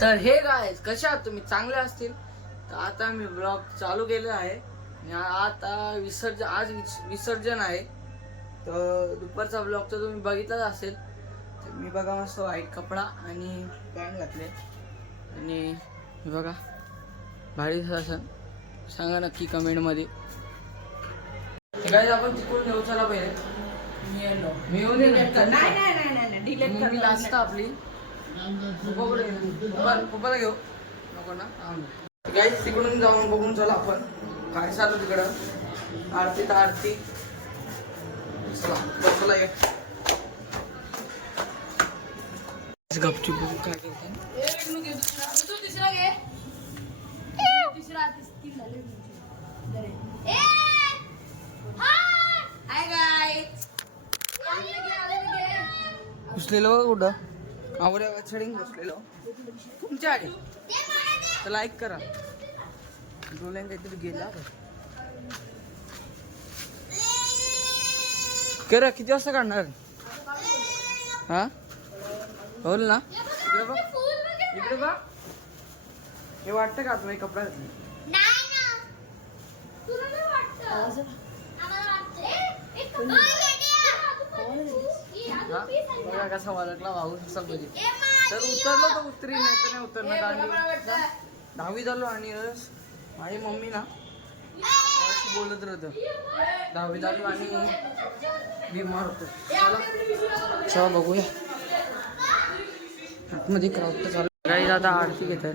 तर हे गाईज कशा आहात तुम्ही? चांगले असतील तर आता मी ब्लॉग चालू केले आहे आणि आता आज विसर्जन आहे. तर दुपारचा ब्लॉग तर तुम्ही बघितलाच असेल. तर मी बघा मस्त व्हाईट कपडा आणि पॅन्ट घातले आणि हे बघा भारी असं सांगा नक्की कमेंटमध्ये. गाईज आपण तिकडून येऊ चला पहिले. मी येऊ दे नाही लास्ट आपली पप्पाला घेऊ नको ना. गाईज तिकडून जाऊन बघून चला आपण काय चालू तिकडं. आरती चला चला ये गपचूप बघू काय करते. घुसलेलो कुठं आवड्या छडीन घुसलेलो तुमच्या आधी. तर लाईक करा. डोल्यान काहीतरी गेला करा. किती वाजता काढणार हा बोल ना. इकडे बघ हे वाटतं का तुम्ही कपडा बघा कसा वळकला भाऊ सगळी. तर उतरलो तर उतरी नाही तर नाही उतरणार. आणि 10वी झालो आणि माझी मम्मी ना बोलत राहत 10वी झालो आणि बिमार होतो. चला बघूया आतमध्ये क्राऊड तर चालू. काही आता आरती घेतात.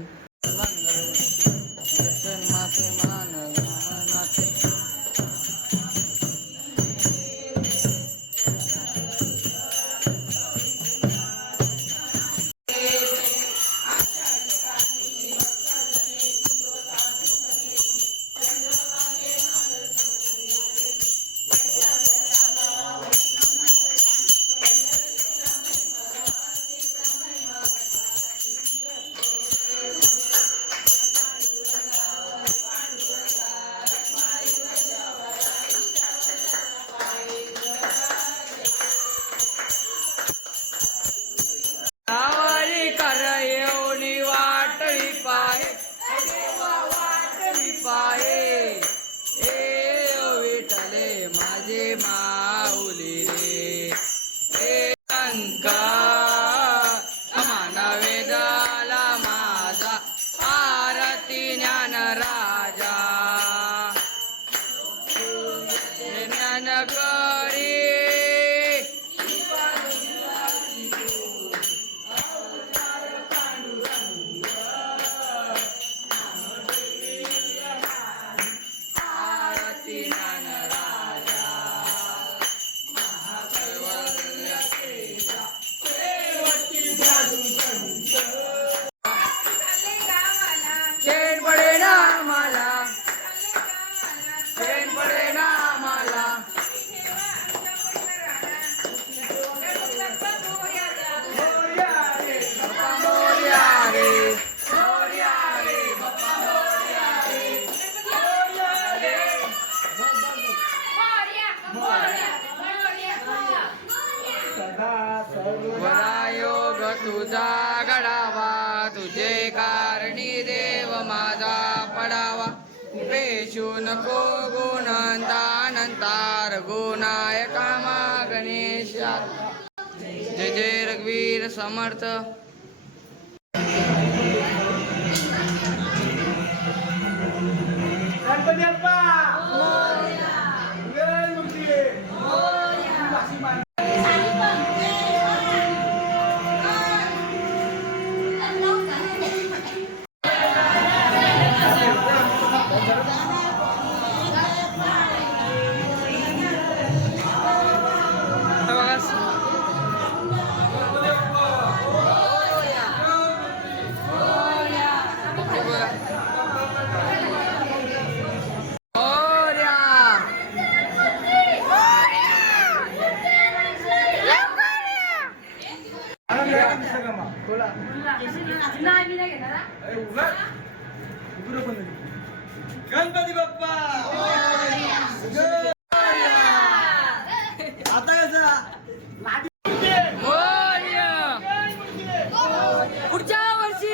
योग तुझा घडावा तुझे कारणी देव माझा पडावा. पेशू नको गुणंतानंतार गुणायका मा गणेशा. जय जय रघुवीर समर्थ. गणपती बाप्पा गणपती बाप्पा आता कसा पुढच्या वर्षी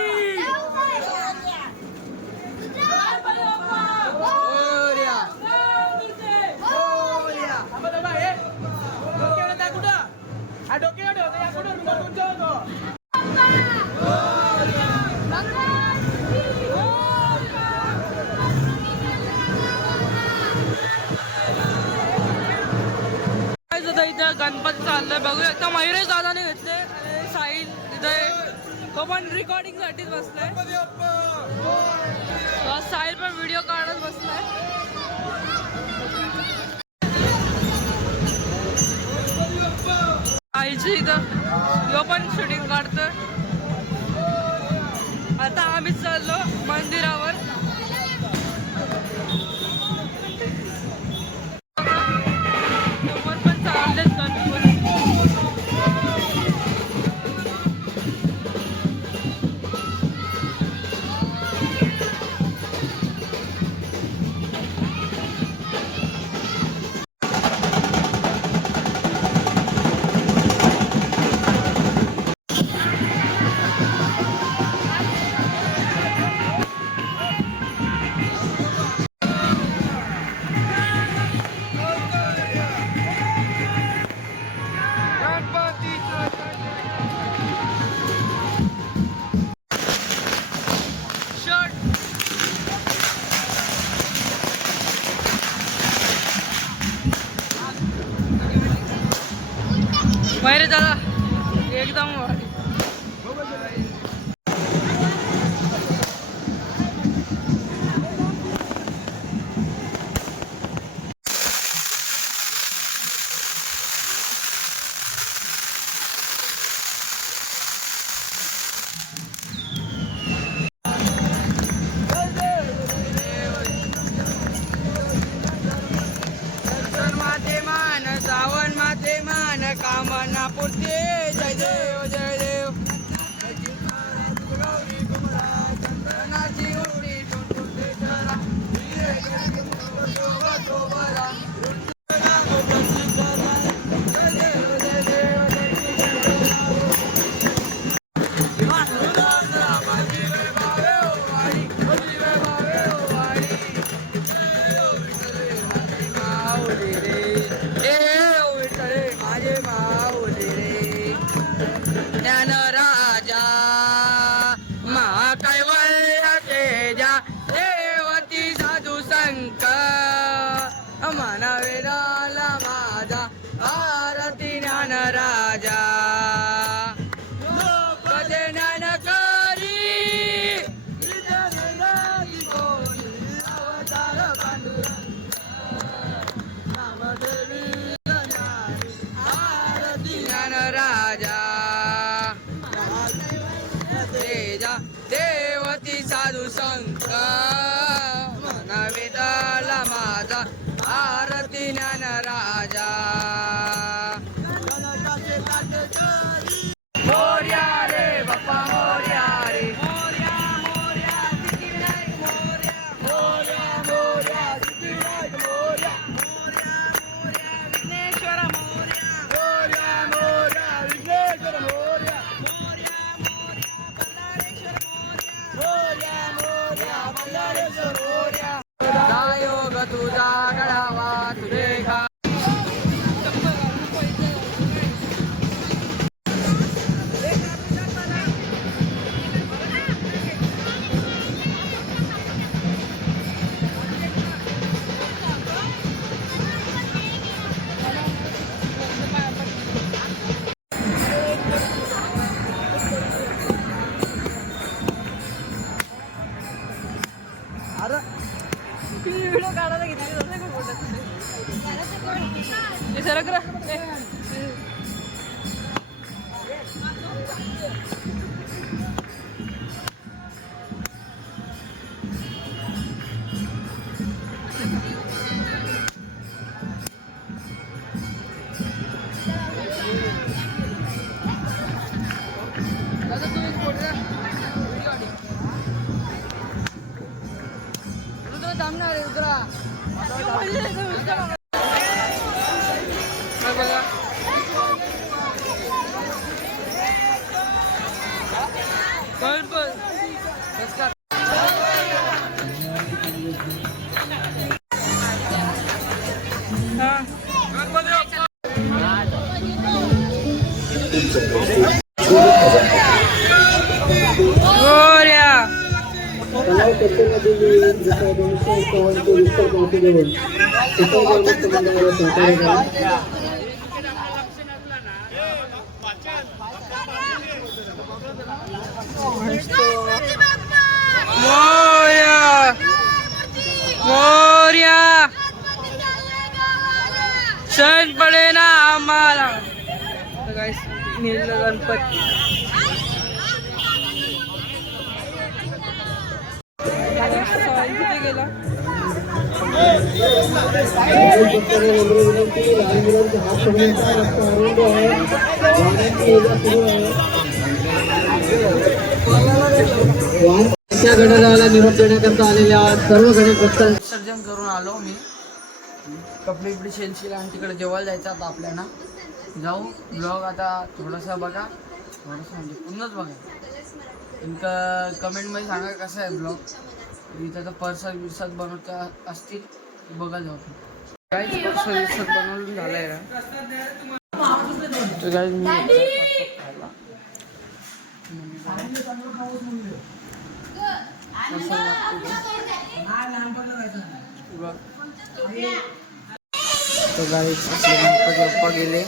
तो पण रिकॉर्डिंग साठीच बसलाय. साहिल पण व्हिडिओ काढत बसलाय. आईची इथं यो पण शूटिंग काढतोय. आता आम्ही चाललो मंदिरावर. समोर पण चाललेत गणपती. मैरे दादा एकदम कामना पुरते. जय देव जय देव. ज्ञानराजा महाकैवल्य तेजा देवती साधू संक मन वेदाला माझा आरती ज्ञानराजा. कदे ज्ञानकारी अवतार आरती ज्ञानराजा देवती साधू संक मन वेदाला माझा आरती ज्ञानराजा. मोर्या रे बाप्पा मोर्या रे. मोर्या मोर्या सिद्धिविनायक मोर्या. मोर्या मोर्या सिद्धिविनायक मोर्या. मोर्या मोर्या विघ्नेश्वर मोर्या. मोर्या मोर्या विघ्नेश्वर मोर्या. योग तुझा गळावा तुझे घा. व्हिडिओ काढायला घेतली सरक. थांबणार उतरा. मोरया मोरया सण पडे ना आम्हाला. गणपती गेला. गणरायाला निरोप देण्याकरता आलेल्या सर्व गणेश भक्तांना विसर्जन करून आलो मी. कपडे बिपडे शेलशील आणि तिकडे जेवायला जायचं आता आपल्याला. जाऊ. ब्लॉग आता थोडासा बघा, थोडंसं म्हणजे पूर्णच बघा. कमेंटमध्ये सांगा कसा आहे ब्लॉग. इथं तर परसाद बिरसाद बनवत असतील बघा. जाऊ काय परसाद बिरसाद बनवून झालंय ना. तर काय मी खायला तो गाईस गणपती बाप्पा गेले.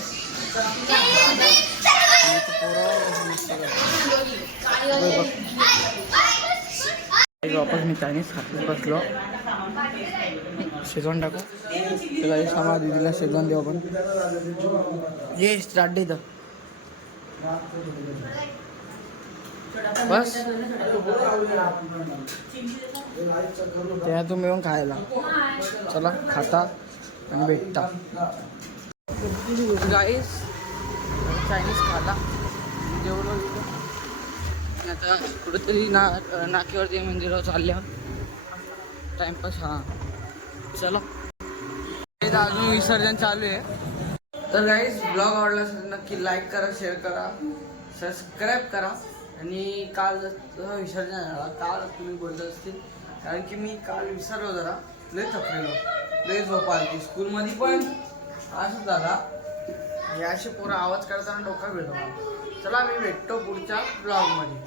वापस मी चायनीज खात बसलो. शेजवान टाकू तर गाईस आम्हाला दीदीला शेजवान देऊ आपण. ये स्टार्ट दे इथं बस. त्या तुम्ही येऊन खायला चला. खाता आणि भेटता. गाईस चायनीज खाला जेवलो. आता कुठेतरी नाक्यावरती मंदिरावर चालल्या टाइमपास. हां चला. अजून विसर्जन चालू आहे. तर गाईस ब्लॉग आवडला असेल नक्की लाईक करा, शेअर करा, सबस्क्राईब करा. आणि काल विसर्जन झाला काल तुम्ही बोलत असतील कारण की मी काल विसरलो जरा. लय थकलेलो, लय झोप आली. स्कूलमध्ये पण असं झाला. हे असे पोरं आवाज करताना डोका भेटतो. चला मी भेटतो पुढच्या ब्लॉगमध्ये.